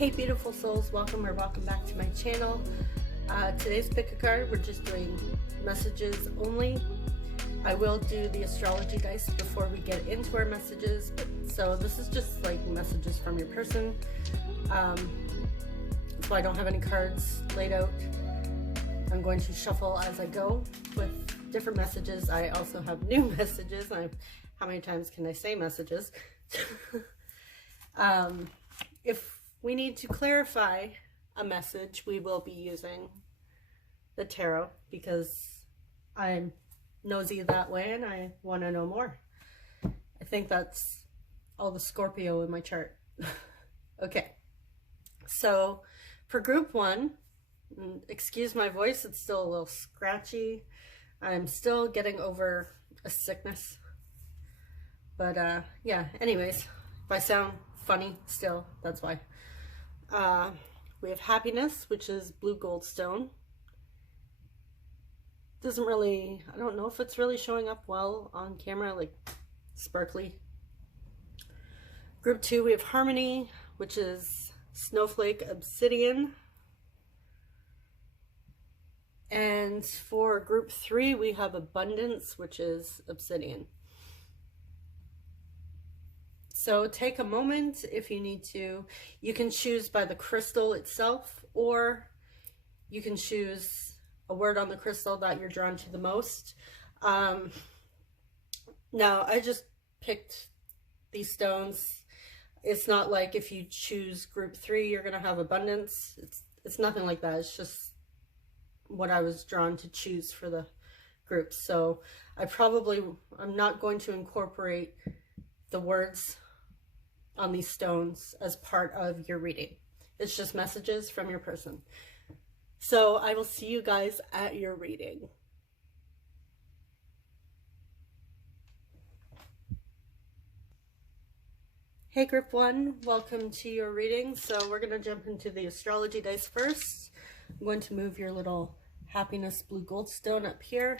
Hey beautiful souls, welcome back to my channel. Today's pick a card, we're just doing messages only. I will do the astrology dice before we get into our messages, so this is just like messages from your person. So I don't have any cards laid out. I'm going to shuffle as I go with different messages. I also have new messages. How many times can I say messages? If we need to clarify a message, we will be using the tarot because I'm nosy that way and I want to know more. I think that's all the Scorpio in my chart. Okay, so for group one, excuse my voice, it's still a little scratchy. I'm still getting over a sickness. But yeah, anyways, if I sound funny still, that's why. We have happiness, which is blue goldstone. Doesn't really, I don't know if it's really showing up well on camera, like sparkly. Group two, we have harmony, which is snowflake obsidian. And for group three, we have abundance, which is obsidian. So take a moment if you need to. You can choose by the crystal itself, or you can choose a word on the crystal that you're drawn to the most. Now, I just picked these stones. It's not like if you choose group three, you're going to have abundance. It's nothing like that. It's just what I was drawn to choose for the group. So I'm not going to incorporate the words on these stones as part of your reading. It's just messages from your person. So I will see you guys at your reading. Hey group one, welcome to your reading. So we're going to jump into the astrology dice first. I'm going to move your little happiness blue goldstone up here.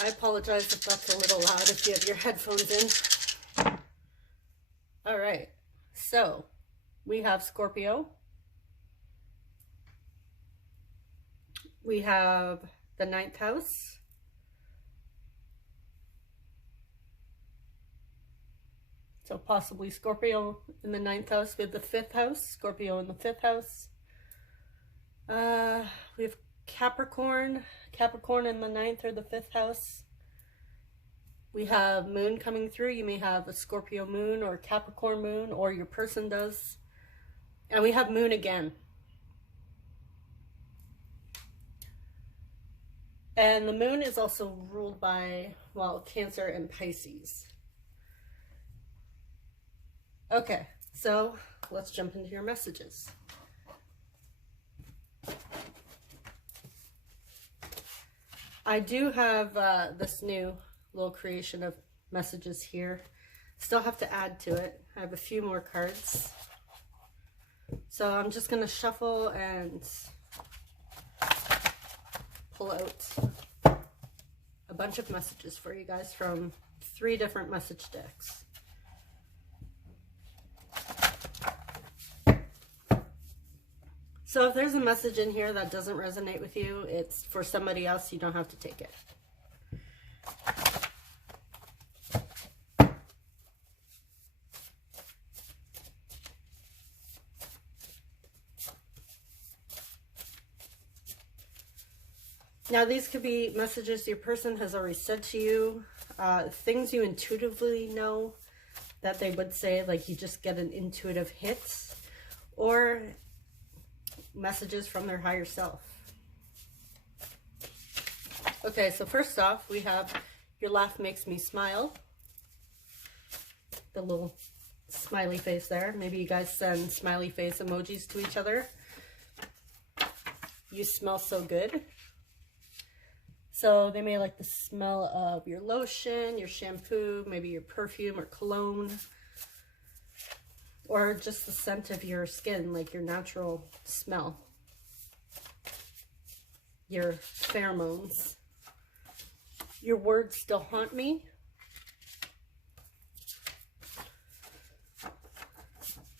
I apologize if that's a little loud if you have your headphones in. All right, so we have Scorpio. We have the 9th house. So possibly Scorpio in the 9th house. We have the 5th house, Scorpio in the 5th house. We have Capricorn in the 9th or the 5th house. We have moon coming through. You may have a Scorpio moon or Capricorn moon, or your person does. And we have moon again. And the moon is also ruled by, well, Cancer and Pisces. Okay, so let's jump into your messages. I do have this new little creation of messages here. Still have to add to it. I have a few more cards. So I'm just going to shuffle and pull out a bunch of messages for you guys from 3 different message decks. So if there's a message in here that doesn't resonate with you, it's for somebody else. You don't have to take it. Now these could be messages your person has already said to you, things you intuitively know that they would say, like you just get an intuitive hit, or messages from their higher self. Okay, so first off, we have your laugh makes me smile. The little smiley face there. Maybe you guys send smiley face emojis to each other. You smell so good. So they may like the smell of your lotion, your shampoo, maybe your perfume or cologne, or just the scent of your skin, like your natural smell, your pheromones. Your words still haunt me.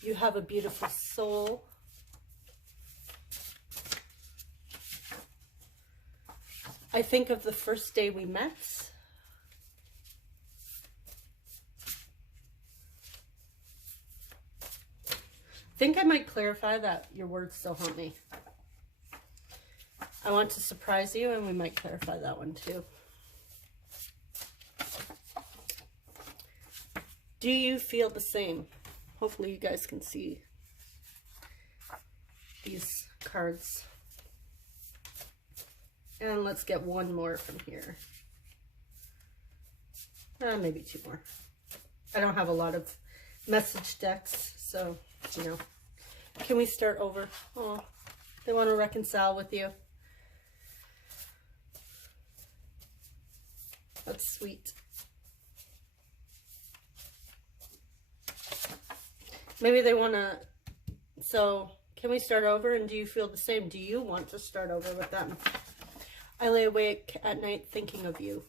You have a beautiful soul. I think of the first day we met. I think I might clarify that your words still haunt me. I want to surprise you, and we might clarify that one too. Do you feel the same? Hopefully you guys can see these cards. And let's get one more from here. Maybe two more. I don't have a lot of message decks, so, you know. Can we start over? Oh, they want to reconcile with you. That's sweet. Maybe they want to, so can we start over, and do you feel the same? Do you want to start over with them? I lay awake at night thinking of you.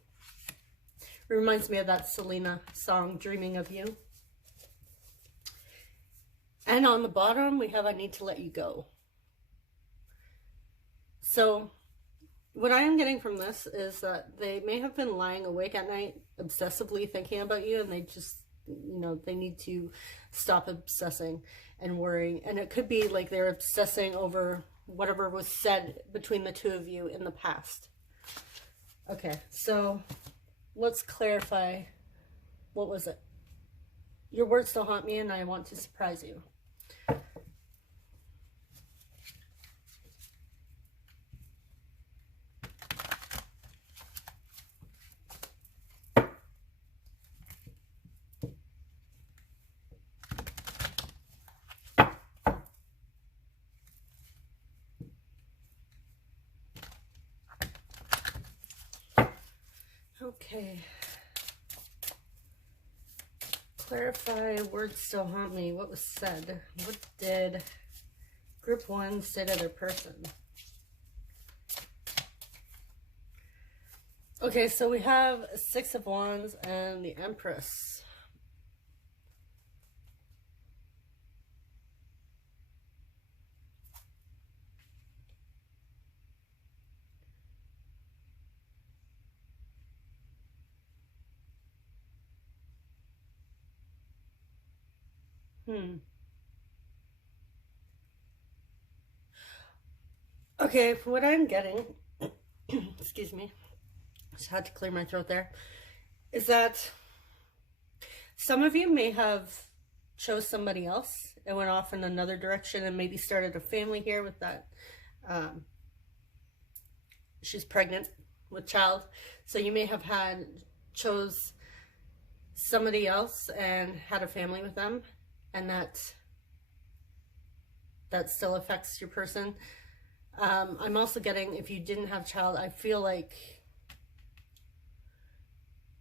It reminds me of that Selena song, Dreaming of You. And on the bottom, we have I need to let you go. So what I am getting from this is that they may have been lying awake at night, obsessively thinking about you, and they just, you know, they need to stop obsessing and worrying. And it could be like they're obsessing over whatever was said between the two of you in the past. Okay, so let's clarify. What was it? Your words still haunt me, and I want to surprise you. Okay. Clarify, words still haunt me. What was said? What did group one say to their person? Okay, so we have Six of Wands and the Empress. Okay, for what I'm getting, excuse me, just had to clear my throat there, is that some of you may have chose somebody else and went off in another direction and maybe started a family here with that. She's pregnant with child. So you may have chose somebody else and had a family with them, and that still affects your person. I'm also getting, if you didn't have child, I feel like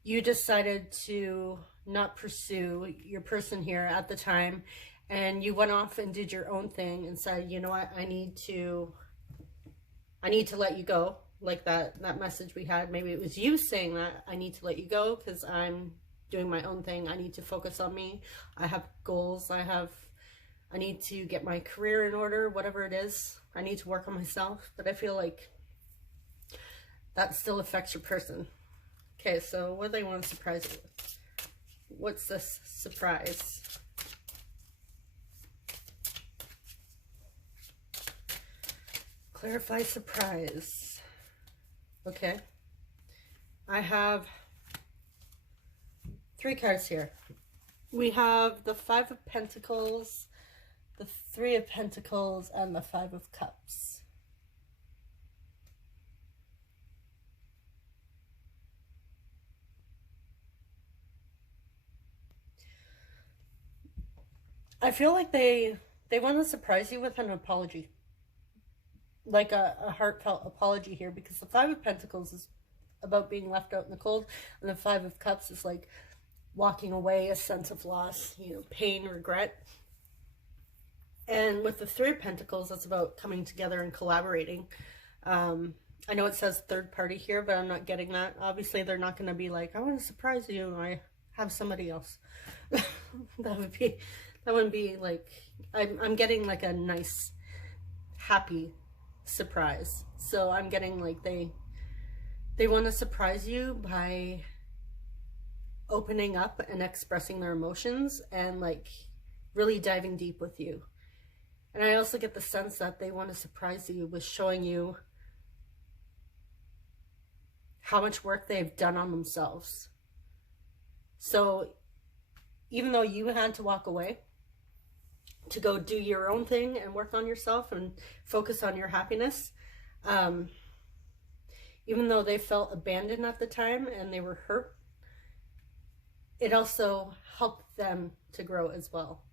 you decided to not pursue your person here at the time, and you went off and did your own thing and said, you know what, I need to let you go. Like that message we had, maybe it was you saying that I need to let you go because I'm doing my own thing. I need to focus on me. I have goals. I need to get my career in order, whatever it is. I need to work on myself, but I feel like that still affects your person. Okay, so what do they want to surprise you with? What's this surprise? Clarify surprise. Okay. I have 3 cards here. We have the Five of Pentacles, the Three of Pentacles, and the Five of Cups. I feel like they want to surprise you with an apology. Like a heartfelt apology here, because the Five of Pentacles is about being left out in the cold, and the Five of Cups is like walking away, a sense of loss, you know, pain, regret. And with the Three of Pentacles, that's about coming together and collaborating. I know it says third party here, but I'm not getting that. Obviously, they're not going to be like, I want to surprise you, I have somebody else. That would be That wouldn't be like, I'm getting like a nice, happy surprise. So I'm getting like they want to surprise you by opening up and expressing their emotions and like really diving deep with you. And I also get the sense that they want to surprise you with showing you how much work they've done on themselves. So even though you had to walk away to go do your own thing and work on yourself and focus on your happiness, even though they felt abandoned at the time and they were hurt, it also helped them to grow as well.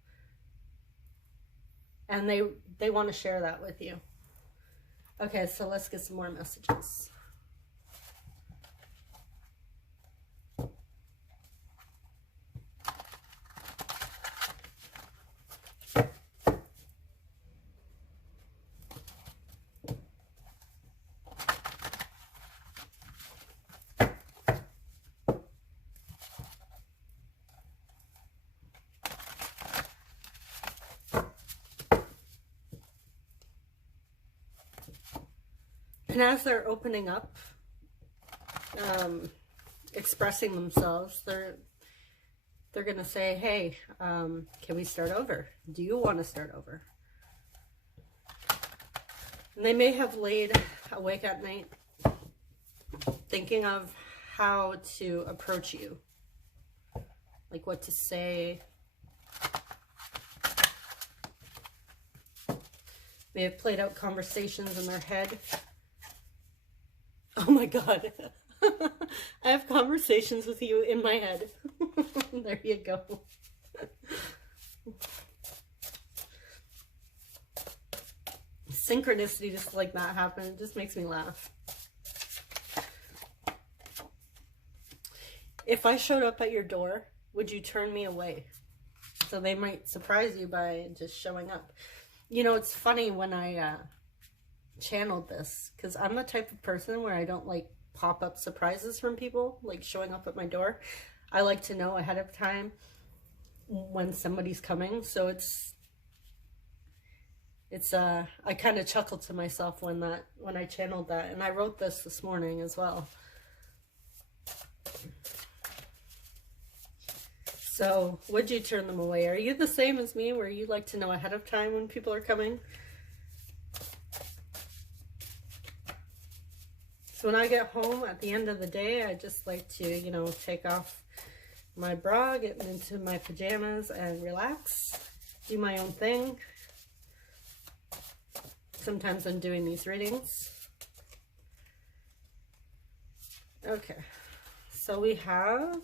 And they want to share that with you. Okay, so let's get some more messages. And as they're opening up, expressing themselves, they're going to say, hey, can we start over? Do you want to start over? And they may have laid awake at night thinking of how to approach you, like what to say. They have played out conversations in their head. Oh my God. I have conversations with you in my head. There you go. Synchronicity just like that happen. It just makes me laugh. If I showed up at your door, would you turn me away? So they might surprise you by just showing up. You know, it's funny when I channeled this, because I'm the type of person where I don't like pop-up surprises from people, like showing up at my door. I like to know ahead of time when somebody's coming. So I kind of chuckled to myself when I channeled that, and I wrote this morning as well. So would you turn them away? Are you the same as me, where you like to know ahead of time when people are coming? So when I get home at the end of the day, I just like to, you know, take off my bra, get into my pajamas and relax, do my own thing. Sometimes I'm doing these readings. Okay, so we have,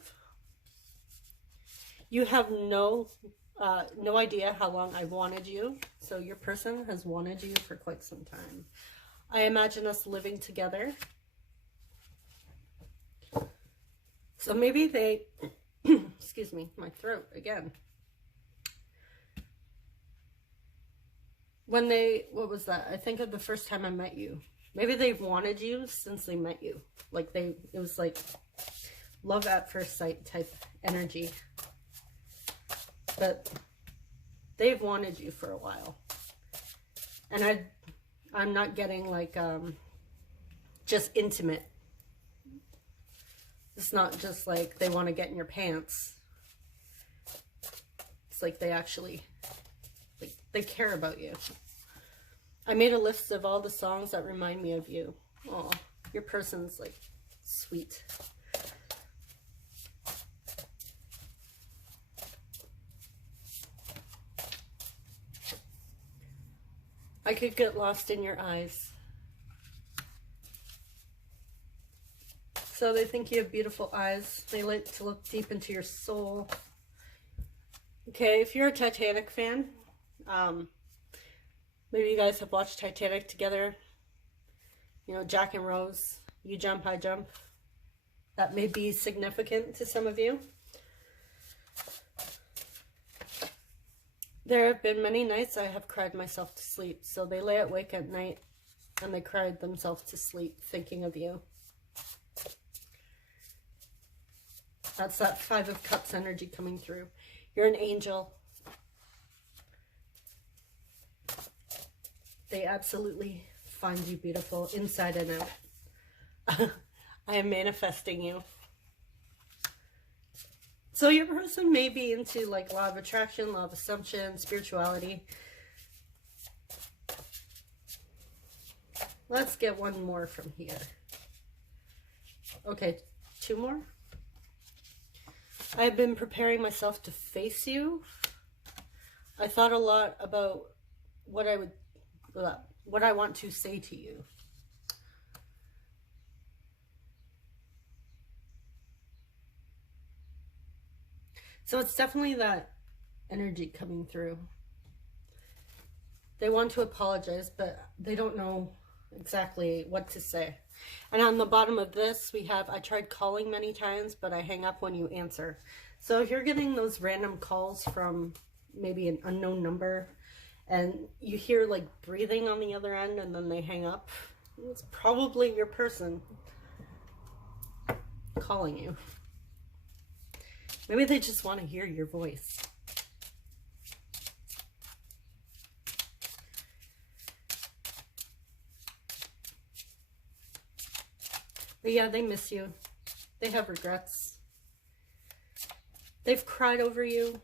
you have no idea how long I've wanted you. So your person has wanted you for quite some time. I imagine us living together. So maybe they, excuse me, my throat again. When they, what was that? I think of the first time I met you. Maybe they've wanted you since they met you. Like it was like love at first sight type energy. But they've wanted you for a while. And I'm not getting like just intimate. It's not just like they want to get in your pants. It's like they actually, like, they care about you. I made a list of all the songs that remind me of you. Oh, your person's like sweet. I could get lost in your eyes. So they think you have beautiful eyes. They like to look deep into your soul. Okay, if you're a Titanic fan, maybe you guys have watched Titanic together. You know, Jack and Rose, you jump, I jump. That may be significant to some of you. There have been many nights I have cried myself to sleep. So they lay awake at night and they cried themselves to sleep thinking of you. That's that 5 of Cups energy coming through. You're an angel. They absolutely find you beautiful inside and out. I am manifesting you. So your person may be into like law of attraction, law of assumption, spirituality. Let's get one more from here. Okay, 2 more. I've been preparing myself to face you. I thought a lot about what I want to say to you. So it's definitely that energy coming through. They want to apologize, but they don't know exactly what to say. And on the bottom of this, we have, I tried calling many times, but I hang up when you answer. So if you're getting those random calls from maybe an unknown number, and you hear like breathing on the other end and then they hang up, it's probably your person calling you. Maybe they just want to hear your voice. But yeah, they miss you. They have regrets. They've cried over you.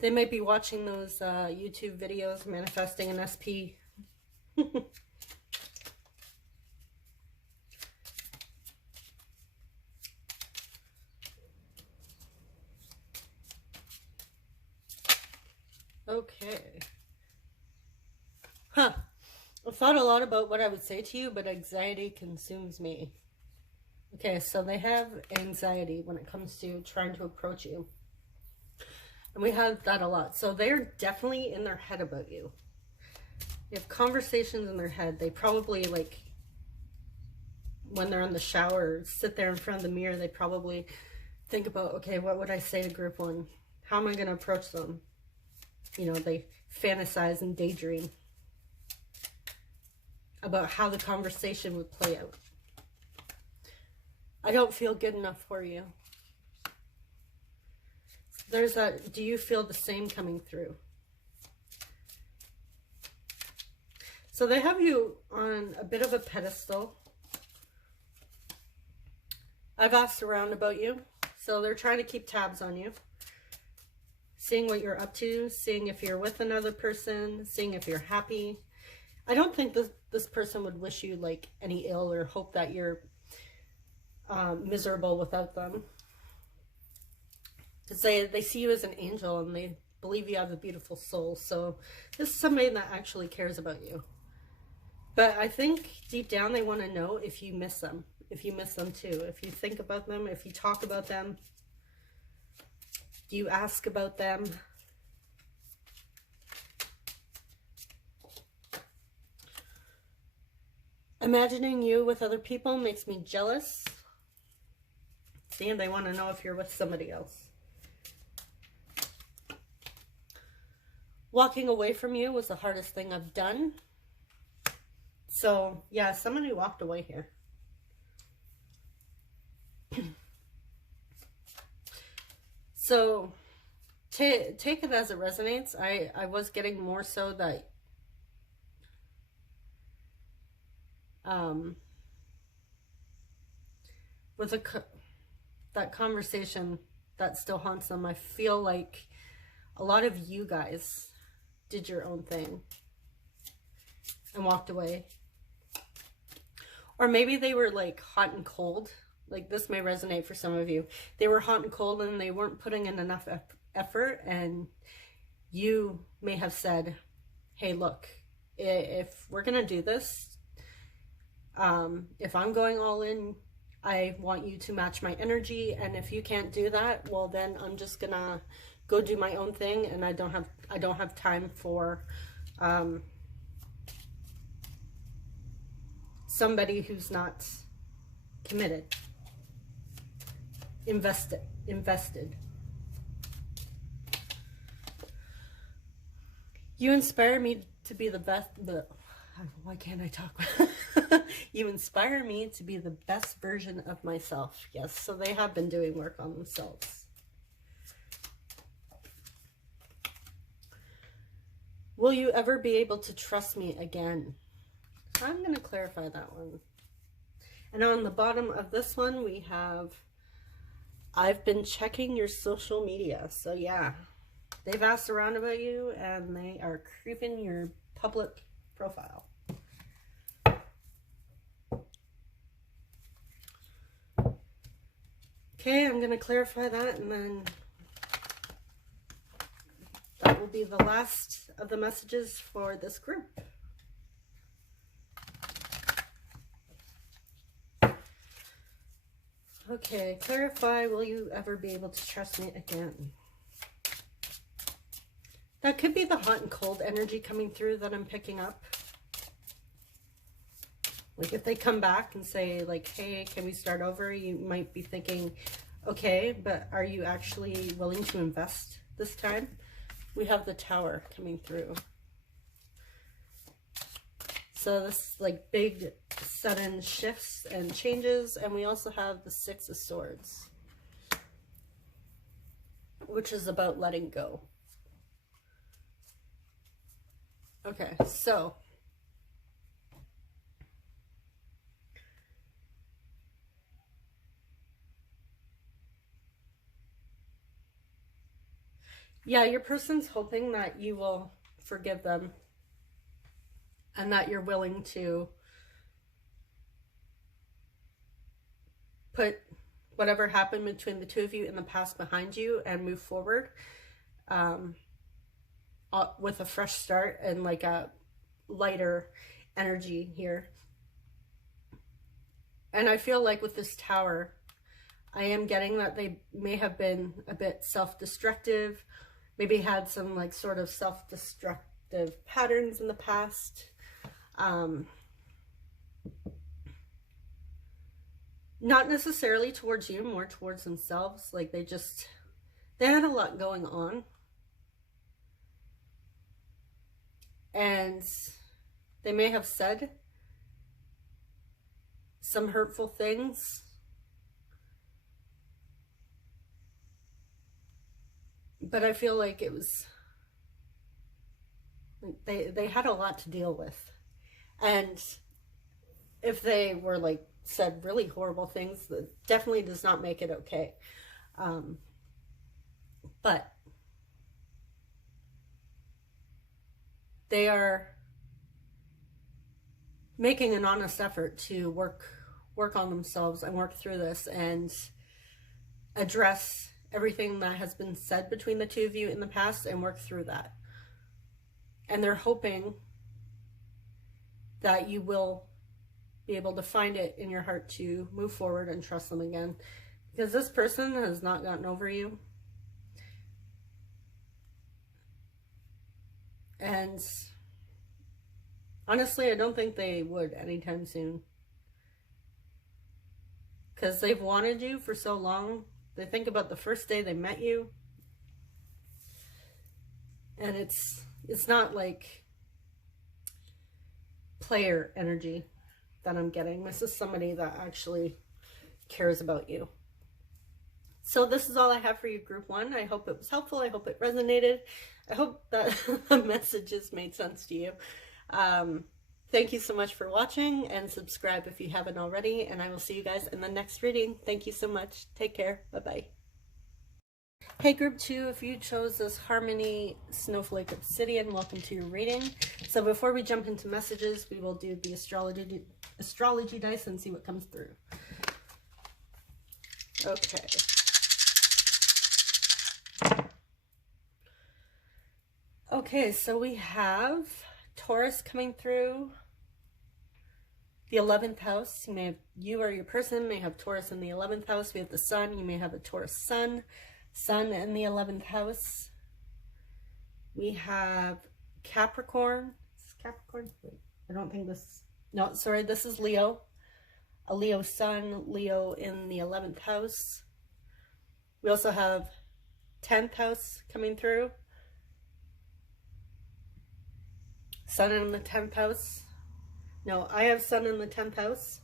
They might be watching those YouTube videos, manifesting an SP. Okay. Huh. I thought a lot about what I would say to you, but anxiety consumes me. Okay, so they have anxiety when it comes to trying to approach you. And we have that a lot. So they're definitely in their head about you. They have conversations in their head. They probably, like, when they're in the shower, sit there in front of the mirror, they probably think about, okay, what would I say to group 1? How am I going to approach them? You know, they fantasize and daydream about how the conversation would play out. I don't feel good enough for you. There's that, do you feel the same coming through? So they have you on a bit of a pedestal. I've asked around about you. So they're trying to keep tabs on you. Seeing what you're up to, seeing if you're with another person, seeing if you're happy. I don't think this person would wish you like any ill or hope that you're miserable without them. Because they see you as an angel and they believe you have a beautiful soul. So this is somebody that actually cares about you. But I think deep down they want to know if you miss them. If you miss them too. If you think about them, if you talk about them. Do you ask about them? Imagining you with other people makes me jealous. See, and they want to know if you're with somebody else. Walking away from you was the hardest thing I've done. So, yeah, somebody walked away here. So, take it as it resonates. I was getting more so that with that conversation that still haunts them, I feel like a lot of you guys did your own thing and walked away. Or maybe they were like hot and cold. Like this may resonate for some of you. They were hot and cold and they weren't putting in enough effort, and you may have said, hey, look, if we're going to do this, if I'm going all in, I want you to match my energy, and if you can't do that, well then I'm just going to go do my own thing, and I don't have time for somebody who's not committed. Invested. You inspire me to be the best. Why can't I talk? You inspire me to be the best version of myself. Yes, so they have been doing work on themselves. Will you ever be able to trust me again? I'm going to clarify that one. And on the bottom of this one, we have, I've been checking your social media. So yeah, they've asked around about you and they are creeping your public profile. Okay, I'm going to clarify that, and then that will be the last of the messages for this group. Okay, clarify, will you ever be able to trust me again? That could be the hot and cold energy coming through that I'm picking up. Like if they come back and say like, hey, can we start over? You might be thinking, okay, but are you actually willing to invest this time? We have the Tower coming through. So this like big sudden shifts and changes. And we also have the Six of Swords, which is about letting go. Okay, so yeah, your person's hoping that you will forgive them and that you're willing to put whatever happened between the two of you in the past behind you and move forward with a fresh start and like a lighter energy here. And I feel like with this Tower, I am getting that they may have been a bit self-destructive, maybe had some like sort of self-destructive patterns in the past. Not necessarily towards you, more towards themselves. Like they had a lot going on. And they may have said some hurtful things. But I feel like it was, they had a lot to deal with. And if they were like said really horrible things, that definitely does not make it okay. But they are making an honest effort to work on themselves and work through this and address everything that has been said between the two of you in the past and work through that. And they're hoping that you will be able to find it in your heart to move forward and trust them again, because this person has not gotten over you. And honestly, I don't think they would anytime soon, because they've wanted you for so long. They think about the first day they met you, and it's not like player energy that I'm getting. This is somebody that actually cares about you. So this is all I have for you, group one. I hope it was helpful. I hope it resonated. I hope that the messages made sense to you. Thank you so much for watching, and subscribe if you haven't already, and I will see you guys in the next reading. Thank you so much. Take care. Bye-bye. Hey group two, if you chose this Harmony Snowflake Obsidian, welcome to your reading. So before we jump into messages, we will do the astrology dice and see what comes through. Okay. Okay, so we have Taurus coming through the 11th house. You or your person may have Taurus in the 11th house. We have the Sun. You may have a Taurus Sun in the 11th house. We have Capricorn. Is this Capricorn? Wait, I don't think this. No, sorry, this is Leo. A Leo Sun, Leo in the 11th house. We also have 10th house coming through. Sun in the 10th house. No, I have Sun in the 10th house.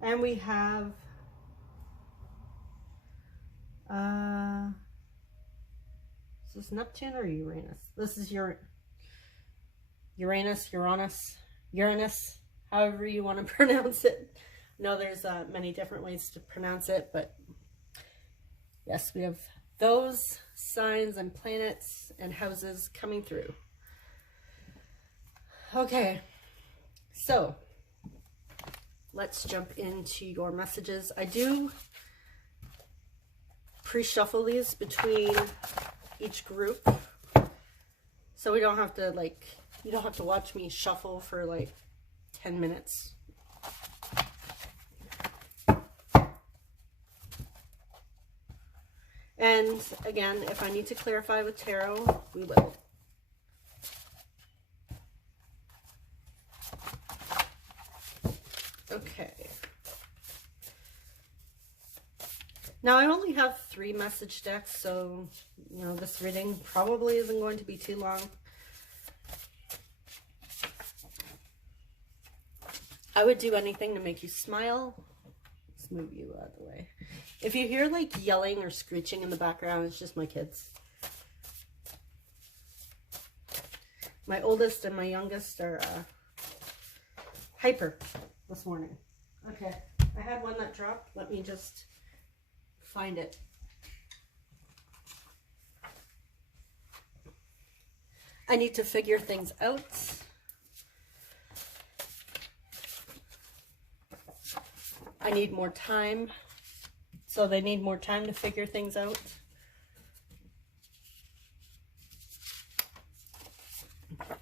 And we have is this Neptune or Uranus? This is Uranus, however you want to pronounce it. No, there's many different ways to pronounce it, but yes, we have those signs and planets and houses coming through. Okay, so let's jump into your messages. I do pre-shuffle these between each group, so we don't have to, like, you don't have to watch me shuffle for like 10 minutes. And again, if I need to clarify with tarot, we will. Okay. Now I only have 3 message decks, so, you know, this reading probably isn't going to be too long. I would do anything to make you smile. Let's move you out of the way. If you hear like yelling or screeching in the background, it's just my kids. My oldest and my youngest are hyper this morning. Okay, I had one that dropped. Let me just find it. I need to figure things out. I need more time. So they need more time to figure things out.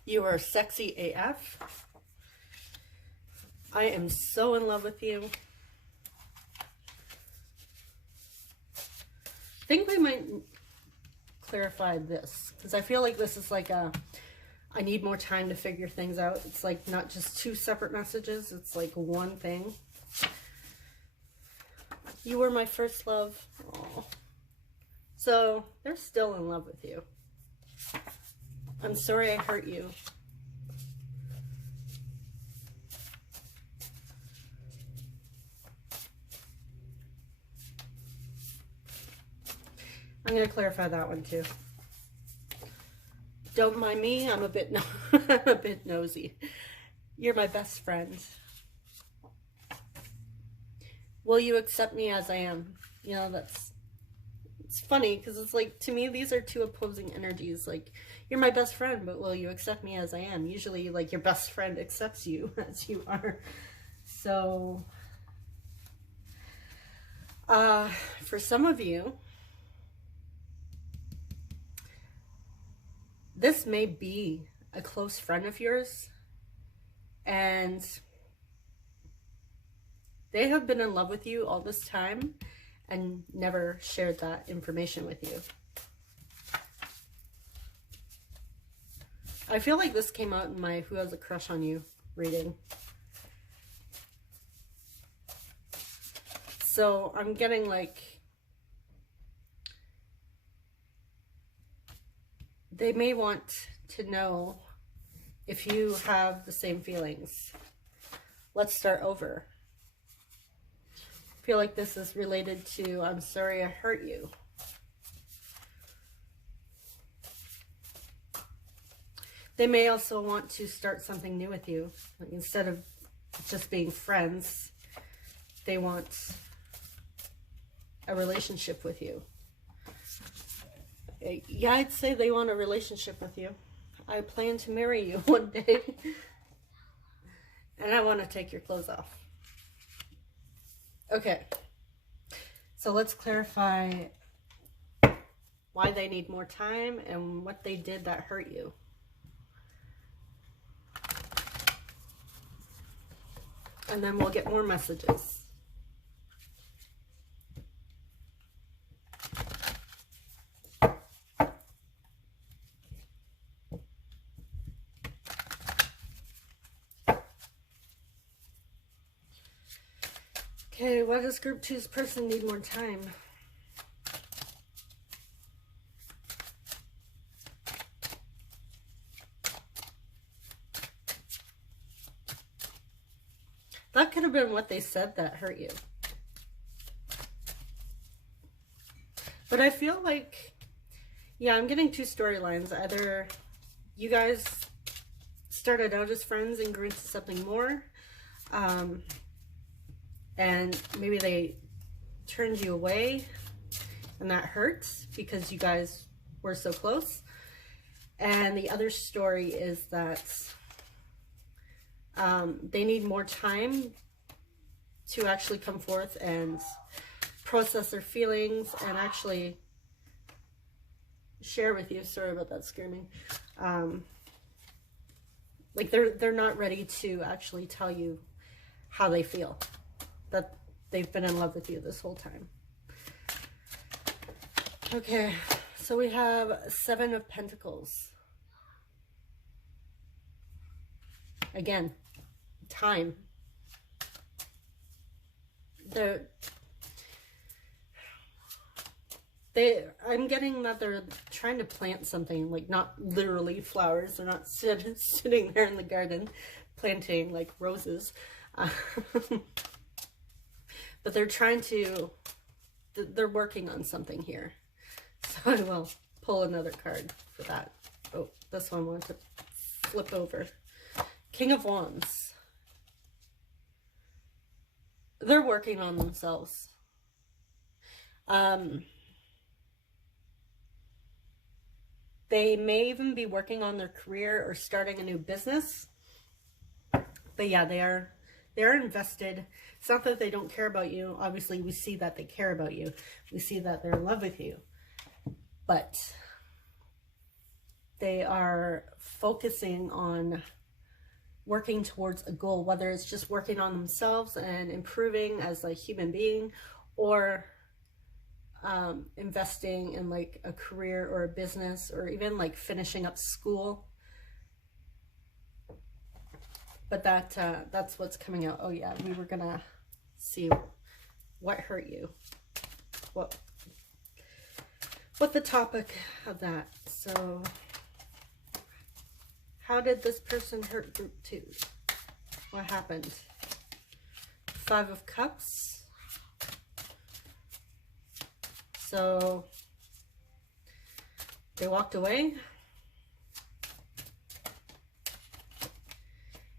You are sexy AF. I am so in love with you. I think we might clarify this, because I feel like this is like a, I need more time to figure things out. It's like not just 2 separate messages, it's like one thing. You were my first love. Aww. So they're still in love with you. I'm sorry I hurt you. I'm going to clarify that one too. Don't mind me, I'm a bit I'm a bit nosy. You're my best friend. Will you accept me as I am? You know, it's funny because it's like, to me, these are 2 opposing energies. Like, you're my best friend, but will you accept me as I am? Usually, like, your best friend accepts you as you are. So, for some of you, this may be a close friend of yours, and they have been in love with you all this time and never shared that information with you. I feel like this came out in my Who Has a Crush on You reading. So I'm getting like, they may want to know if you have the same feelings. Let's start over. I feel like this is related to, I'm sorry I hurt you. They may also want to start something new with you. Like, instead of just being friends, they want a relationship with you. Yeah, I'd say they want a relationship with you. I plan to marry you one day. And I want to take your clothes off. Okay. So let's clarify why they need more time and what they did that hurt you. And then we'll get more messages. Okay, why does group 2's person need more time? That could have been what they said that hurt you. But I feel like, yeah, I'm getting 2 storylines. Either you guys started out as friends and grew into something more. And maybe they turned you away, and that hurts because you guys were so close. And the other story is that they need more time to actually come forth and process their feelings and actually share with you. Sorry about that screaming. Like they're not ready to actually tell you how they feel, that they've been in love with you this whole time. Okay, so we have 7 of Pentacles. Again, time. I'm getting that they're trying to plant something, like not literally flowers. They're not sitting there in the garden planting like roses. But they're trying to, they're working on something here. So I will pull another card for that. Oh, this one wants to flip over. King of Wands. They're working on themselves. They may even be working on their career or starting a new business. But yeah, they are invested. It's not that they don't care about you. Obviously, we see that they care about you. We see that they're in love with you. But they are focusing on working towards a goal, whether it's just working on themselves and improving as a human being, or investing in like a career or a business, or even like finishing up school. But that's what's coming out. Oh yeah, we were gonna see what hurt you, what the topic of that. So how did this person hurt group 2? What happened? 5 of Cups. So they walked away.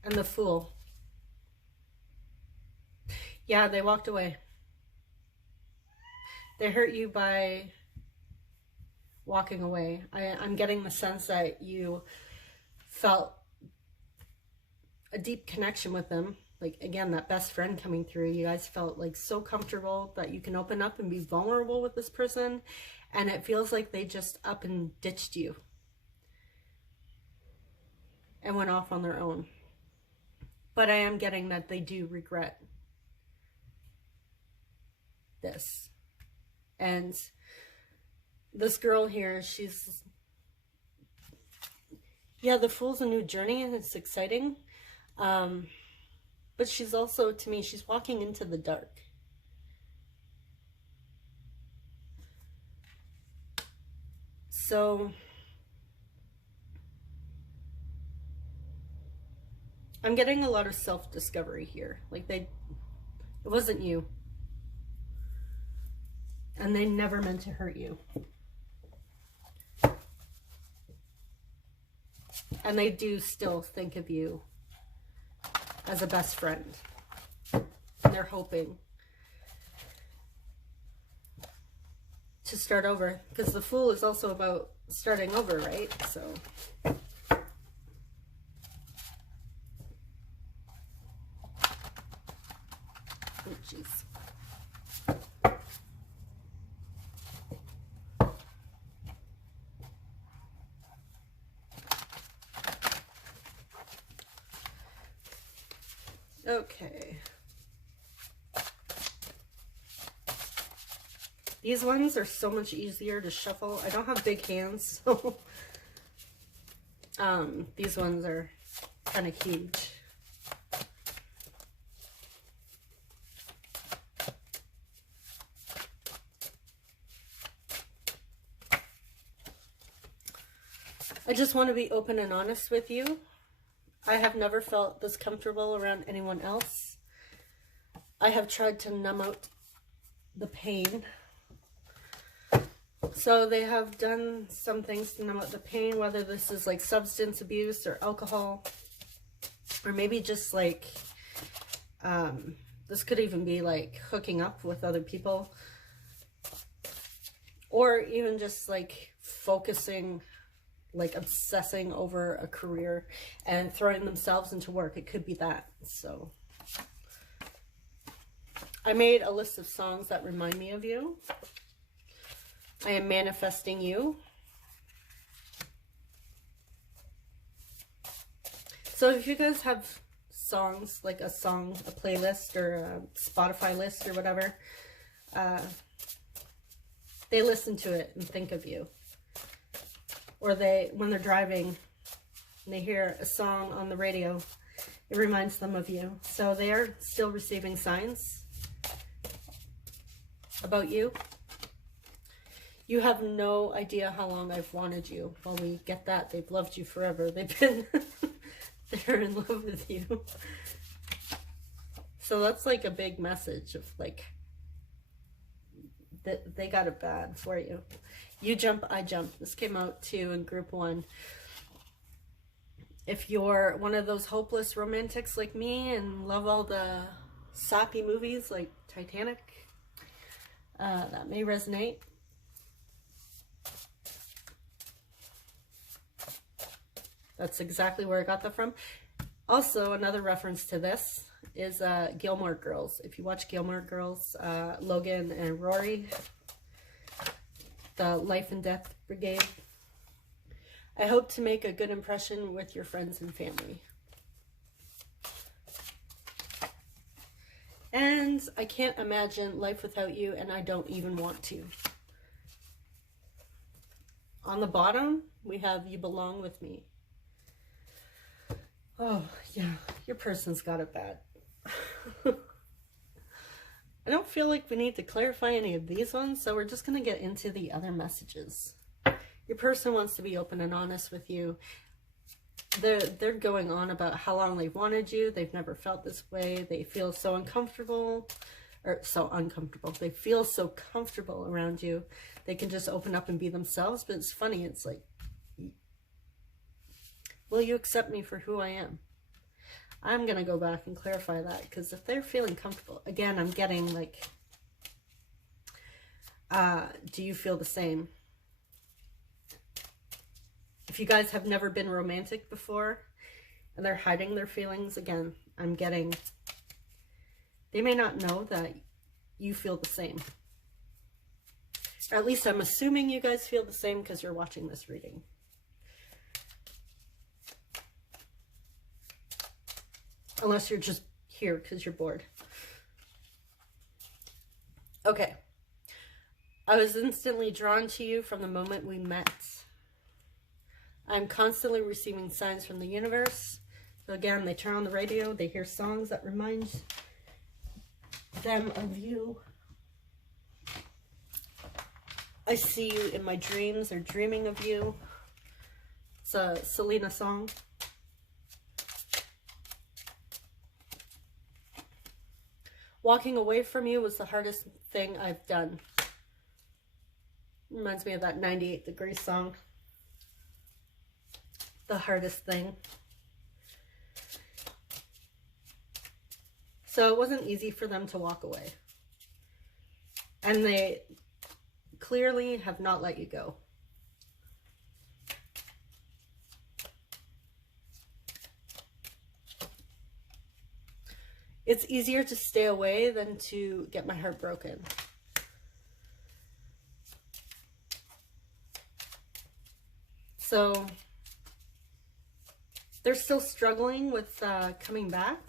And the Fool. Yeah, they walked away. They hurt you by walking away. I'm getting the sense that you felt a deep connection with them. Like, again, that best friend coming through. You guys felt like so comfortable that you can open up and be vulnerable with this person. And it feels like they just up and ditched you and went off on their own. But I am getting that they do regret this. And this girl here, she's, yeah, the Fool's a new journey and it's exciting. But she's also, to me, she's walking into the dark. So I'm getting a lot of self-discovery here. Like it wasn't you. And they never meant to hurt you. And they do still think of you as a best friend. And they're hoping to start over. Because the Fool is also about starting over, right? So oh, jeez. Okay. These ones are so much easier to shuffle. I don't have big hands, so these ones are kind of huge. I just want to be open and honest with you. I have never felt this comfortable around anyone else. I have tried to numb out the pain. So they have done some things to numb out the pain, whether this is like substance abuse or alcohol. Or maybe just like, this could even be like hooking up with other people. Or even just like focusing, like obsessing over a career and throwing themselves into work. It could be that. So I made a list of songs that remind me of you. I am manifesting you. So if you guys have songs, like a playlist or a Spotify list or whatever, they listen to it and think of you. Or when they're driving and they hear a song on the radio, it reminds them of you. So they're still receiving signs about you. You have no idea how long I've wanted you. Well, we get that. They've loved you forever. They've been, they're in love with you. So that's like a big message of like, that they got it bad for you. You jump, I jump. This came out too in group 1. If you're one of those hopeless romantics like me and love all the soppy movies like Titanic, that may resonate. That's exactly where I got that from. Also, another reference to this is Gilmore Girls. If you watch Gilmore Girls, Logan and Rory, the Life and Death Brigade. I hope to make a good impression with your friends and family. And I can't imagine life without you, and I don't even want to. On the bottom, we have you belong with me. Oh, yeah, your person's got it bad. I don't feel like we need to clarify any of these ones, so we're just going to get into the other messages. Your person wants to be open and honest with you. They're going on about how long they've wanted you. They've never felt this way. They feel so uncomfortable, or so uncomfortable. They feel so comfortable around you. They can just open up and be themselves, but it's funny. It's like, will you accept me for who I am? I'm going to go back and clarify that, because if they're feeling comfortable, again, I'm getting like, do you feel the same? If you guys have never been romantic before and they're hiding their feelings, again, I'm getting, they may not know that you feel the same. Or at least I'm assuming you guys feel the same because you're watching this reading. Unless you're just here because you're bored. Okay. I was instantly drawn to you from the moment we met. I'm constantly receiving signs from the universe. So again, they turn on the radio, they hear songs that remind them of you. I see you in my dreams or dreaming of you. It's a Selena song. Walking away from you was the hardest thing I've done. Reminds me of that 98 Degrees song. The hardest thing. So it wasn't easy for them to walk away. And they clearly have not let you go. It's easier to stay away than to get my heart broken. So they're still struggling with coming back.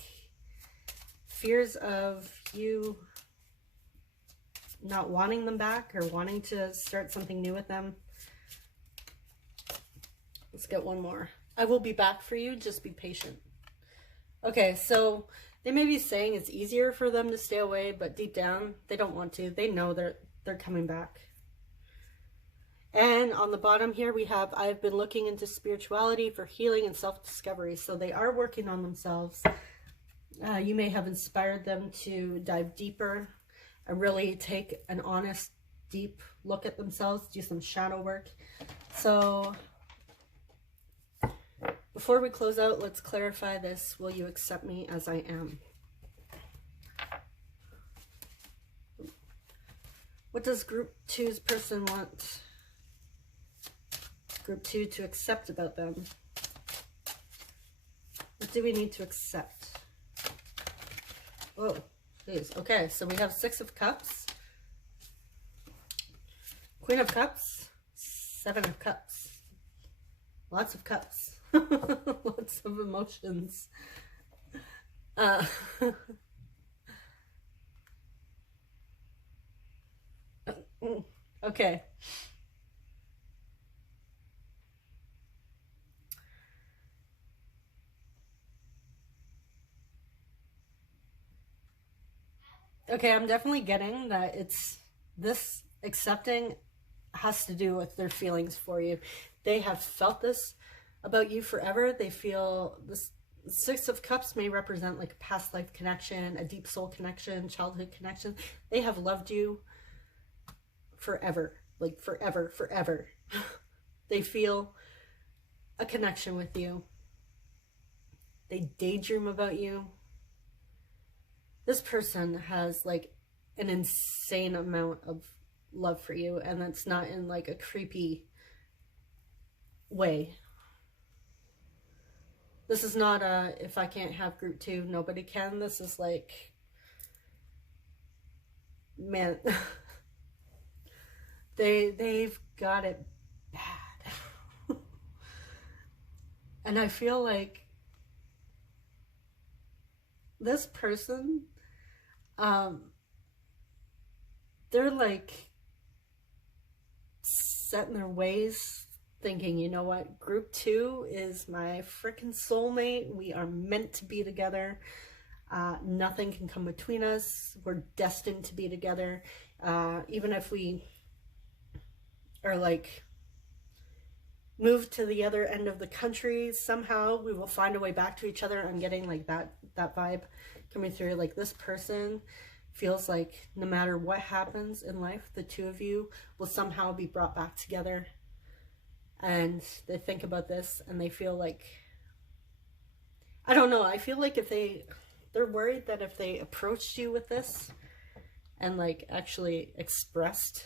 Fears of you not wanting them back or wanting to start something new with them. Let's get one more. I will be back for you. Just be patient. Okay, so they may be saying it's easier for them to stay away, but deep down, they don't want to. They know they're coming back. And on the bottom here, we have, I've been looking into spirituality for healing and self-discovery. So they are working on themselves. You may have inspired them to dive deeper and really take an honest, deep look at themselves, do some shadow work. So before we close out, let's clarify this. Will you accept me as I am? What does group 2's person want group 2 to accept about them? What do we need to accept? Oh, please. Okay, so we have 6 of Cups, Queen of Cups, 7 of Cups. Lots of cups. Lots of emotions. Okay. Okay, I'm definitely getting that it's this accepting has to do with their feelings for you. They have felt this about you forever. They feel this 6 of Cups may represent like a past life connection, a deep soul connection, childhood connection. They have loved you forever, like forever, forever. They feel a connection with you. They daydream about you. This person has like an insane amount of love for you, and that's not in like a creepy way. This is not a, if I can't have group 2, nobody can. This is like, man, they've got it bad. And I feel like this person, they're like set in their ways, thinking, you know what, group 2 is my freaking soulmate. We are meant to be together. Nothing can come between us. We're destined to be together. Even if we are like moved to the other end of the country, somehow we will find a way back to each other. I'm getting like that vibe coming through. Like this person feels like no matter what happens in life, the 2 of you will somehow be brought back together. And they think about this and they feel like, I don't know, I feel like if they're worried that if they approached you with this and like actually expressed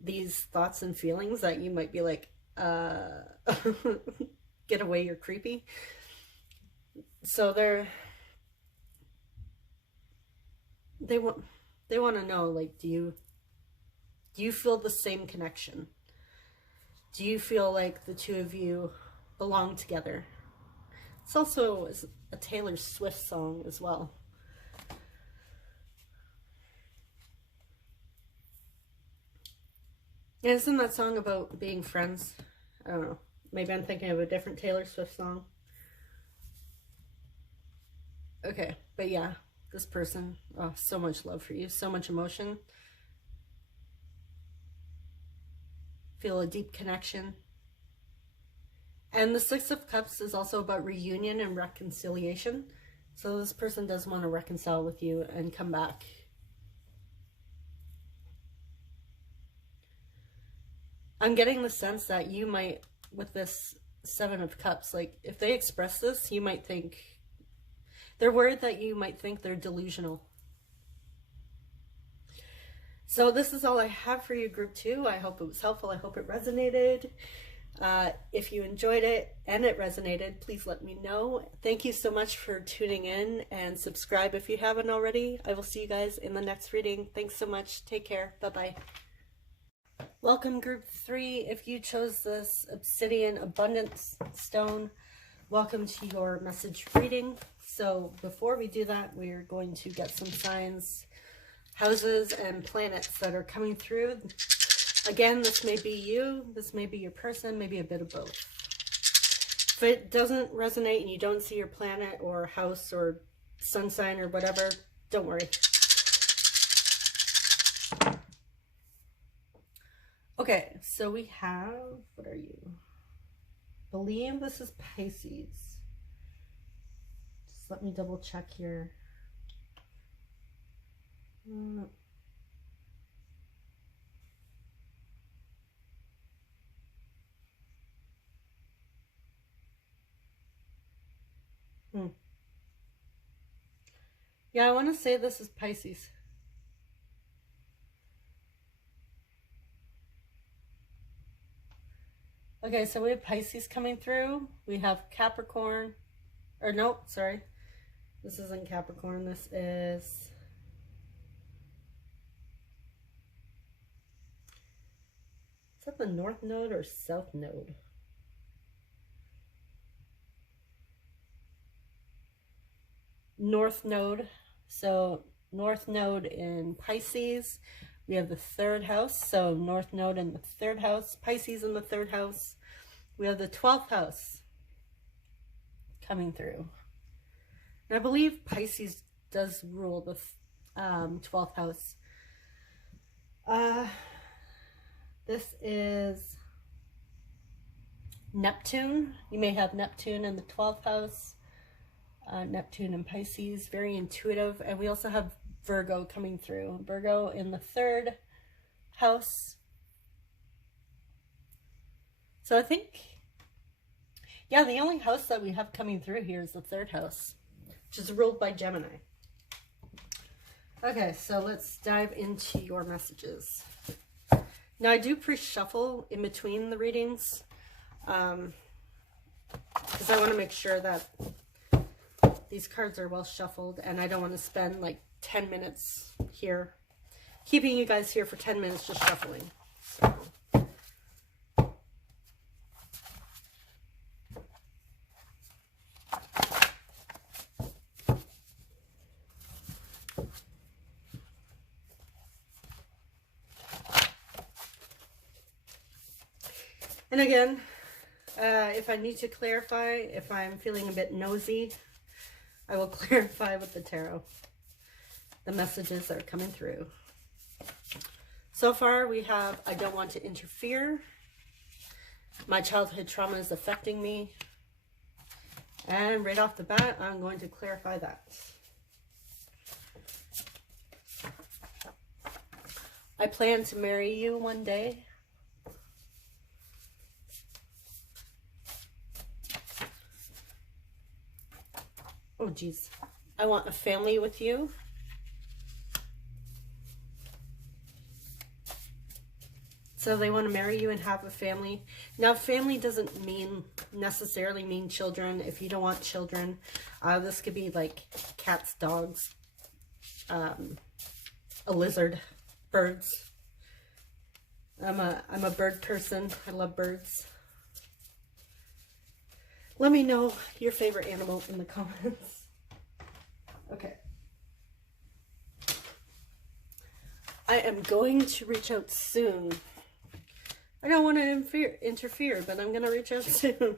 these thoughts and feelings, that you might be like, get away, you're creepy. So they want to know, like, do you feel the same connection? Do you feel like the 2 of you belong together? It's also a Taylor Swift song as well. And isn't that song about being friends? I don't know. Maybe I'm thinking of a different Taylor Swift song. Okay, but yeah, this person, oh, so much love for you, so much emotion. Feel a deep connection. And the 6 of Cups is also about reunion and reconciliation. So this person does want to reconcile with you and come back. I'm getting the sense that you might, with this 7 of Cups, like if they express this, you might think, they're worried that you might think they're delusional. So this is all I have for you, group 2. I hope it was helpful. I hope it resonated. If you enjoyed it and it resonated, please let me know. Thank you so much for tuning in, and subscribe if you haven't already. I will see you guys in the next reading. Thanks so much. Take care. Bye-bye. Welcome, group 3. If you chose this Obsidian Abundance Stone, welcome to your message reading. So before we do that, we're going to get some signs, houses, and planets that are coming through. Again, this may be you, this may be your person, maybe a bit of both. If it doesn't resonate and you don't see your planet or house or sun sign or whatever, don't worry. Okay, so we have, what are you? Believe this is Pisces. Just let me double check here. Yeah, I want to say this is Pisces. Okay, so we have Pisces coming through. We have Capricorn. Or no, sorry. This isn't Capricorn. This is... Is that the North Node or South Node? North Node. So North Node in Pisces. We have the 3rd house. So North Node in the 3rd house. Pisces in the 3rd house. We have the 12th house coming through. And I believe Pisces does rule the 12th house. This is Neptune. You may have Neptune in the 12th house. Neptune and Pisces, very intuitive. And we also have Virgo coming through. Virgo in the 3rd house. So I think, yeah, the only house that we have coming through here is the 3rd house, which is ruled by Gemini. Okay, so let's dive into your messages. Now, I do pre-shuffle in between the readings because I want to make sure that these cards are well shuffled, and I don't want to spend like 10 minutes here, keeping you guys here for 10 minutes just shuffling. So. And again, if I need to clarify, if I'm feeling a bit nosy, I will clarify with the tarot the messages that are coming through. So far we have, I don't want to interfere. My childhood trauma is affecting me. And right off the bat, I'm going to clarify that. I plan to marry you one day. Oh, geez. I want a family with you. So they want to marry you and have a family. Now, family doesn't necessarily mean children. If you don't want children, this could be like cats, dogs, a lizard, birds. I'm a bird person. I love birds. Let me know your favorite animal in the comments. Okay. I am going to reach out soon. I don't want to interfere, but I'm going to reach out soon.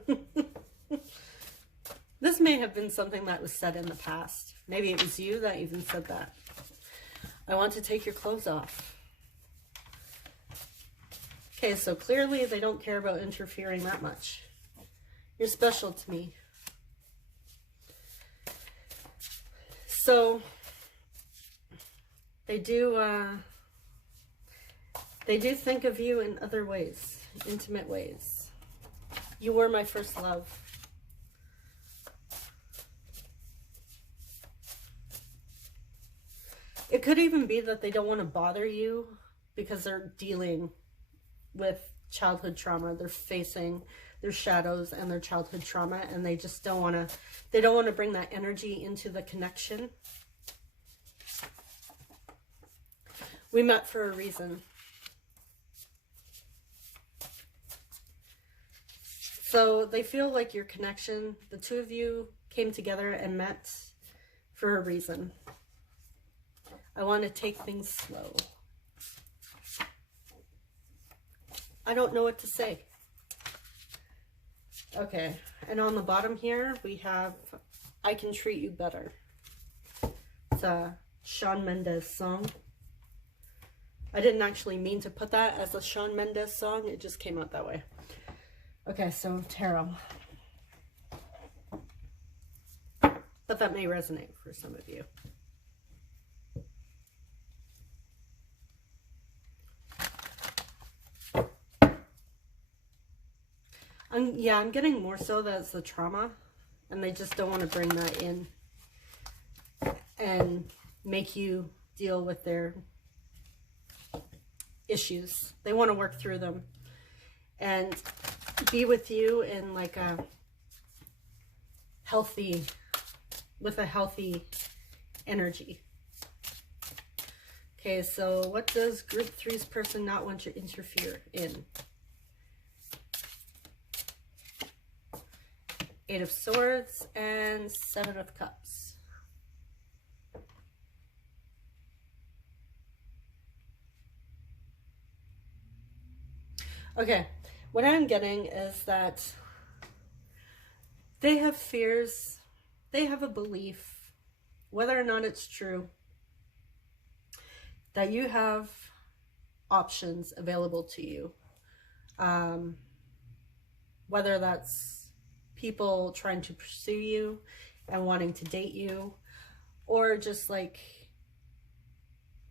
This may have been something that was said in the past. Maybe it was you that even said that. I want to take your clothes off. Okay, so clearly they don't care about interfering that much. You're special to me. So they do think of you in other ways, intimate ways. You were my first love. It could even be that they don't want to bother you because they're dealing with childhood trauma. They're facing their shadows and their childhood trauma, and they just don't want to bring that energy into the connection. We met for a reason. So they feel like your connection, the two of you came together and met for a reason. I want to take things slow. I don't know what to say. Okay, and on the bottom here, we have I Can Treat You Better. It's a Shawn Mendes song. I didn't actually mean to put that as a Shawn Mendes song. It just came out that way. Okay, so tarot. But that may resonate for some of you. I'm getting more so that it's the trauma and they just don't want to bring that in and make you deal with their issues. They want to work through them and be with you in like a healthy, with a healthy energy. Okay, so what does group 3's person not want to interfere in? 8 of Swords and 7 of Cups. Okay, what I'm getting is that they have fears, they have a belief, whether or not it's true, that you have options available to you. Whether that's people trying to pursue you and wanting to date you, or just like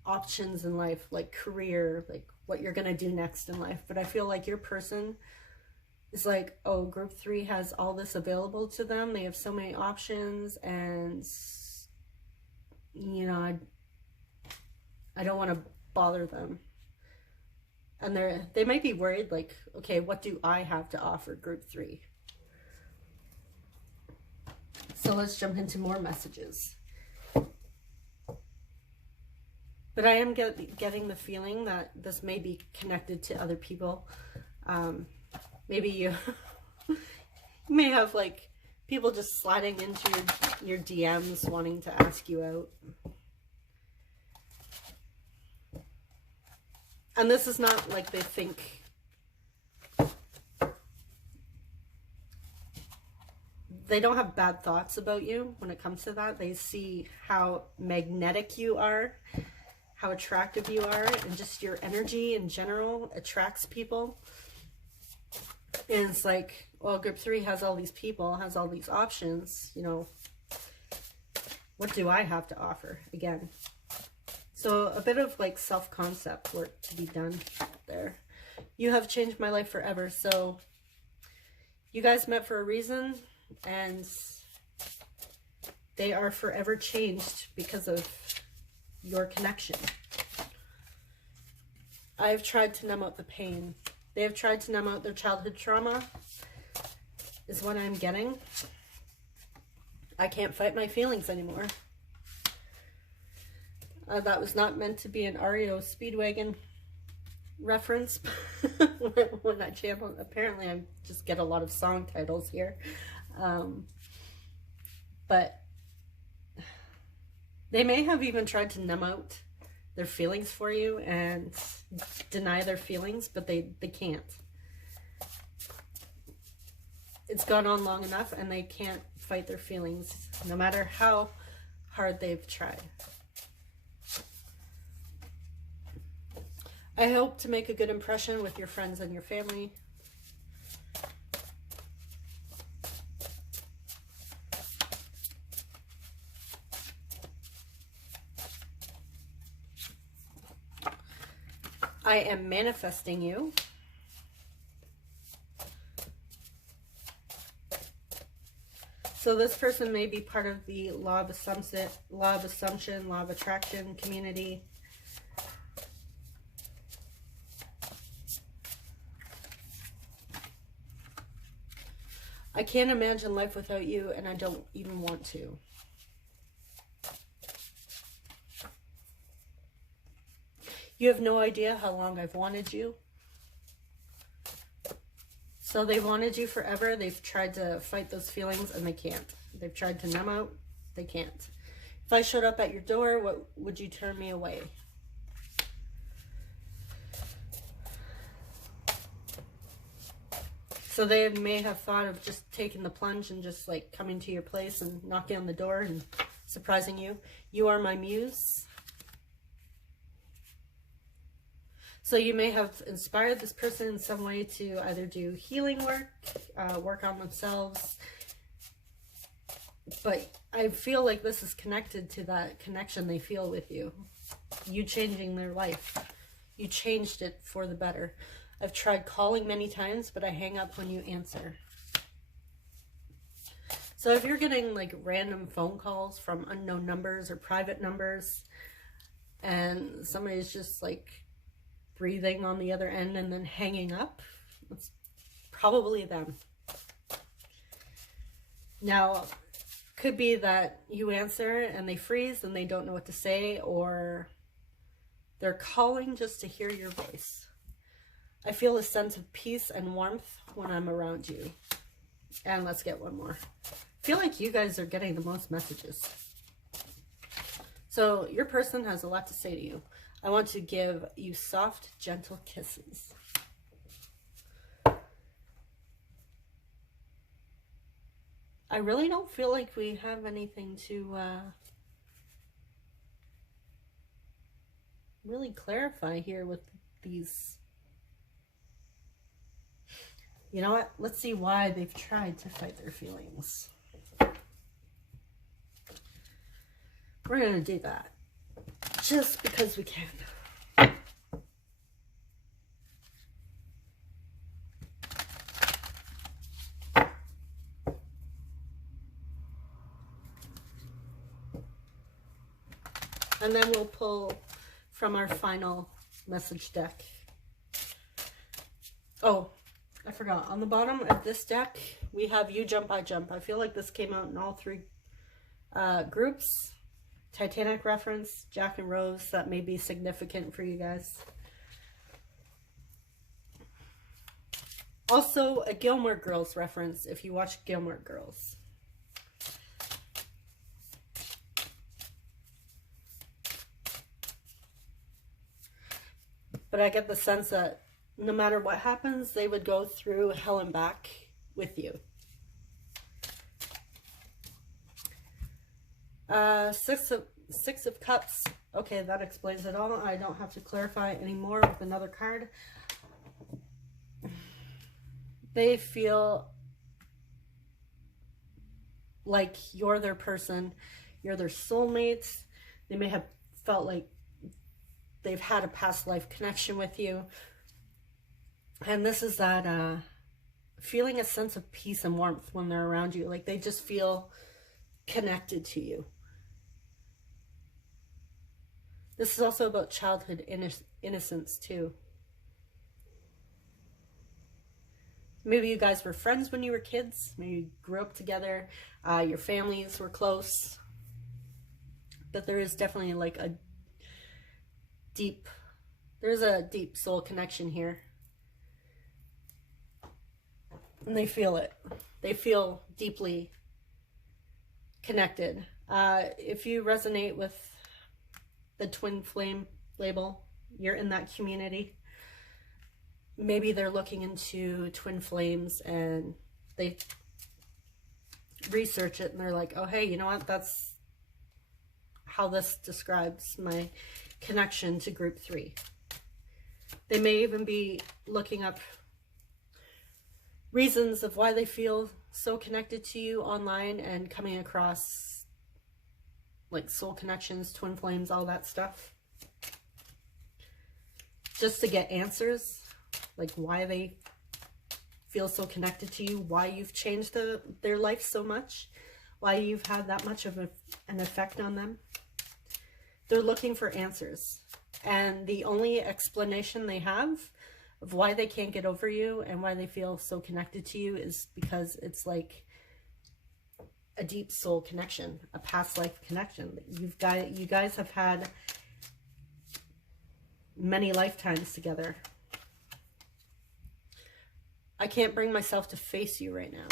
options in life, like career, like what you're gonna do next in life. But I feel like your person is like, oh, group 3 has all this available to them. They have so many options, and you know, I don't want to bother them. And they might be worried, like, okay, what do I have to offer group 3? So let's jump into more messages. But I am getting the feeling that this may be connected to other people. Maybe you may have like people just sliding into your DMs wanting to ask you out. And this is not like they think. They don't have bad thoughts about you when it comes to that. They see how magnetic you are, how attractive you are, and just your energy in general attracts people. And it's like, well, group 3 has all these people, has all these options, you know, what do I have to offer? Again. So a bit of like self-concept work to be done there. You have changed my life forever. So you guys met for a reason, and they are forever changed because of your connection. I've tried to numb out the pain. They have tried to numb out their childhood trauma, is what I'm getting. I can't fight my feelings anymore. That was not meant to be an REO Speedwagon reference when I channel. Apparently I just get a lot of song titles here. But they may have even tried to numb out their feelings for you and deny their feelings, but they can't. It's gone on long enough, and they can't fight their feelings, no matter how hard they've tried. I hope to make a good impression with your friends and your family. I am manifesting you. So this person may be part of the law of assumption, law of attraction community. I can't imagine life without you, and I don't even want to. You have no idea how long I've wanted you. So they wanted you forever. They've tried to fight those feelings, and they can't. They've tried to numb out. They can't. If I showed up at your door, what would you turn me away? So they may have thought of just taking the plunge and just like coming to your place and knocking on the door and surprising you. You are my muse. So you may have inspired this person in some way to either do healing work, work on themselves. But I feel like this is connected to that connection they feel with you. You changing their life. You changed it for the better. I've tried calling many times, but I hang up when you answer. So if you're getting like random phone calls from unknown numbers or private numbers, and somebody's just like breathing on the other end and then hanging up, it's probably them. Now, could be that you answer and they freeze and they don't know what to say, or they're calling just to hear your voice. I feel a sense of peace and warmth when I'm around you. And let's get one more. I feel like you guys are getting the most messages. So your person has a lot to say to you. I want to give you soft, gentle kisses. I really don't feel like we have anything to really clarify here with these. You know what? Let's see why they've tried to fight their feelings. We're going to do that just because we can. And then we'll pull from our final message deck. Oh, I forgot. On the bottom of this deck, we have You Jump, I Jump. I feel like this came out in all three groups. Titanic reference, Jack and Rose. That may be significant for you guys. Also, a Gilmore Girls reference if you watch Gilmore Girls. But I get the sense that no matter what happens, they would go through hell and back with you. Six of Cups. Okay, that explains it all. I don't have to clarify anymore with another card. They feel like you're their person. You're their soulmates. They may have felt like they've had a past life connection with you. And this is that feeling a sense of peace and warmth when they're around you. Like they just feel connected to you. This is also about childhood innocence too. Maybe you guys were friends when you were kids. Maybe you grew up together. Your families were close. But there is definitely like there's a deep soul connection here. And they feel it. They feel deeply connected. If you resonate with the twin flame label, you're in that community. Maybe they're looking into twin flames and they research it and they're like, oh, hey, you know what? That's how this describes my connection to group 3. They may even be looking up reasons of why they feel so connected to you online and coming across like soul connections, twin flames, all that stuff. Just to get answers, like why they feel so connected to you, why you've changed their life so much, why you've had that much of an effect on them. They're looking for answers. And the only explanation they have of why they can't get over you and why they feel so connected to you is because it's like a deep soul connection, a past life connection. You guys have had many lifetimes together. I can't bring myself to face you right now.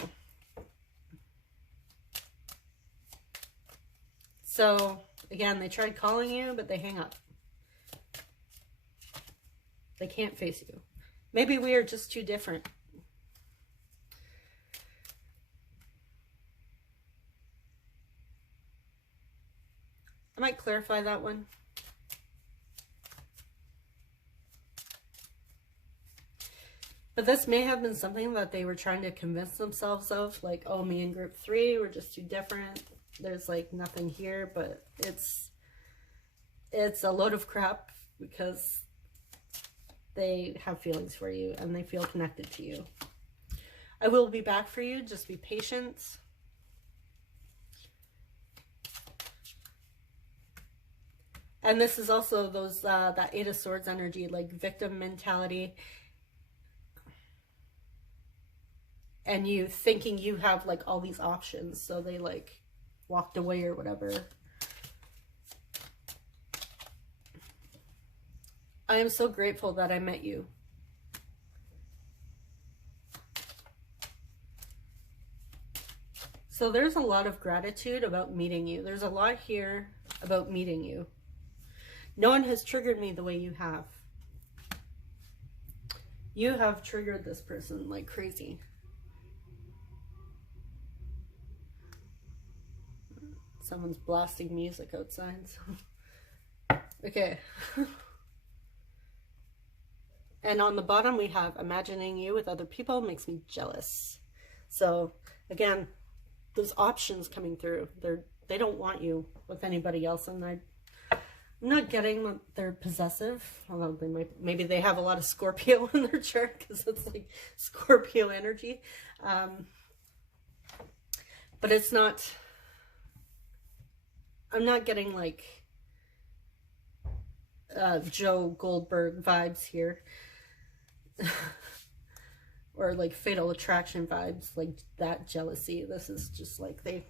So again, they tried calling you, but they hang up. They can't face you. Maybe we are just too different. I might clarify that one. But this may have been something that they were trying to convince themselves of. Like, oh, me and group 3, we're just too different. There's like nothing here, but it's a load of crap because they have feelings for you and they feel connected to you. I will be back for you. Just be patient. And this is also those that Eight of Swords energy, like victim mentality, and you thinking you have like all these options, so they like walked away or whatever. I am so grateful that I met you. So there's a lot of gratitude about meeting you. There's a lot here about meeting you. No one has triggered me the way you have. You have triggered this person like crazy. Someone's blasting music outside. So. Okay. And on the bottom we have, imagining you with other people makes me jealous. So again, those options coming through, they don't want you with anybody else, and I'm not getting that they're possessive, although maybe they have a lot of Scorpio in their chart, because it's like Scorpio energy. But it's not, I'm not getting like Joe Goldberg vibes here. Or like Fatal Attraction vibes, like that jealousy. This is just like they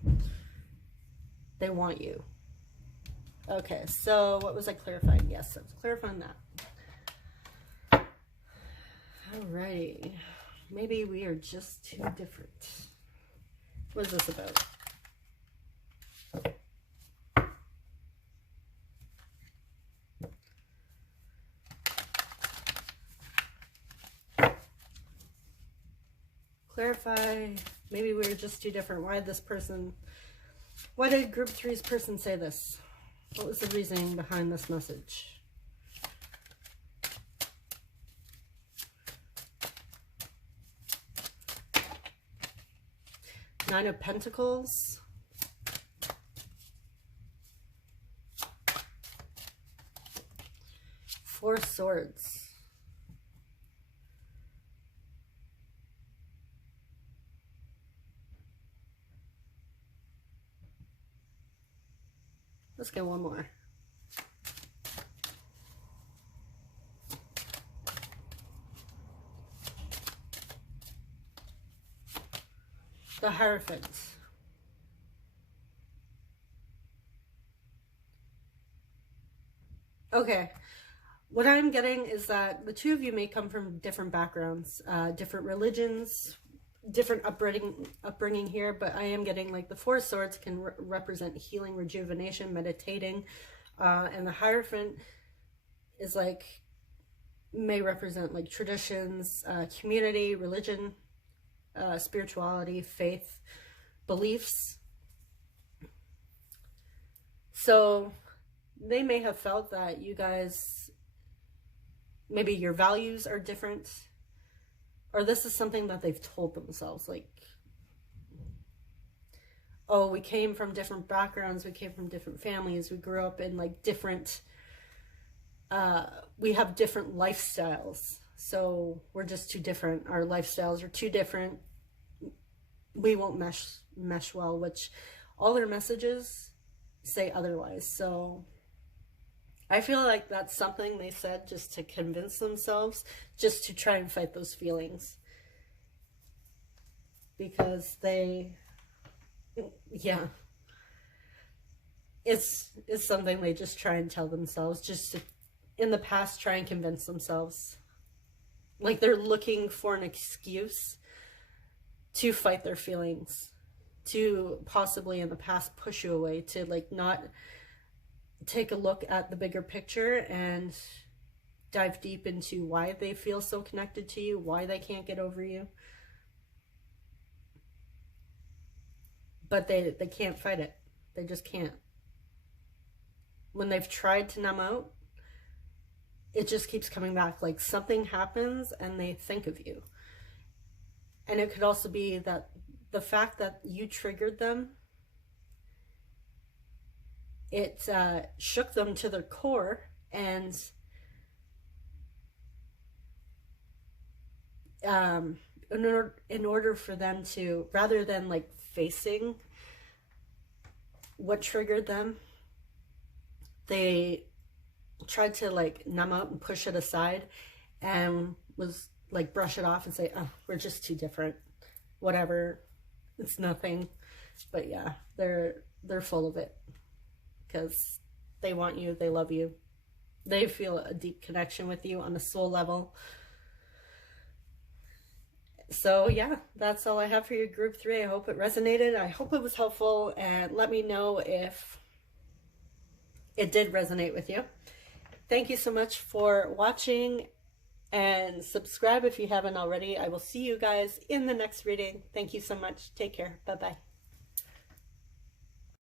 want you. Okay, so what was I clarifying? Yes, I was clarifying that. Alrighty. Maybe we are just too different. What is this about? Clarify. Maybe we were just too different. Why did group 3's person say this? What was the reasoning behind this message? Nine of Pentacles. Four Swords. Let's get one more. The Hierophant. Okay. What I'm getting is that the two of you may come from different backgrounds, different religions, different upbringing here, but I am getting like the Four Swords can represent healing, rejuvenation, meditating, and the Hierophant is like, may represent like traditions, community, religion, spirituality, faith, beliefs. So they may have felt that you guys, maybe your values are different, or this is something that they've told themselves, like, oh, we came from different backgrounds, we came from different families, we grew up in like different, we have different lifestyles, so we're just too different. Our lifestyles are too different. We won't mesh well, which all their messages say otherwise. So I feel like that's something they said just to convince themselves, just to try and fight those feelings. Because yeah. It's something they just try and tell themselves, just to, in the past, try and convince themselves. Like they're looking for an excuse to fight their feelings, to possibly in the past push you away, to like not take a look at the bigger picture and dive deep into why they feel so connected to you, why they can't get over you. But they can't fight it. They just can't. When they've tried to numb out, it just keeps coming back. Like something happens and they think of you. And it could also be that the fact that you triggered them, it shook them to their core, and in order for them to, rather than like facing what triggered them, they tried to like numb out and push it aside, and was like brush it off and say, oh, we're just too different, whatever, it's nothing. But yeah, they're full of it, because they want you, they love you, they feel a deep connection with you on a soul level. So yeah, that's all I have for you, group 3. I hope it resonated. I hope it was helpful, and let me know if it did resonate with you. Thank you so much for watching, and subscribe if you haven't already. I will see you guys in the next reading. Thank you so much. Take care. Bye-bye.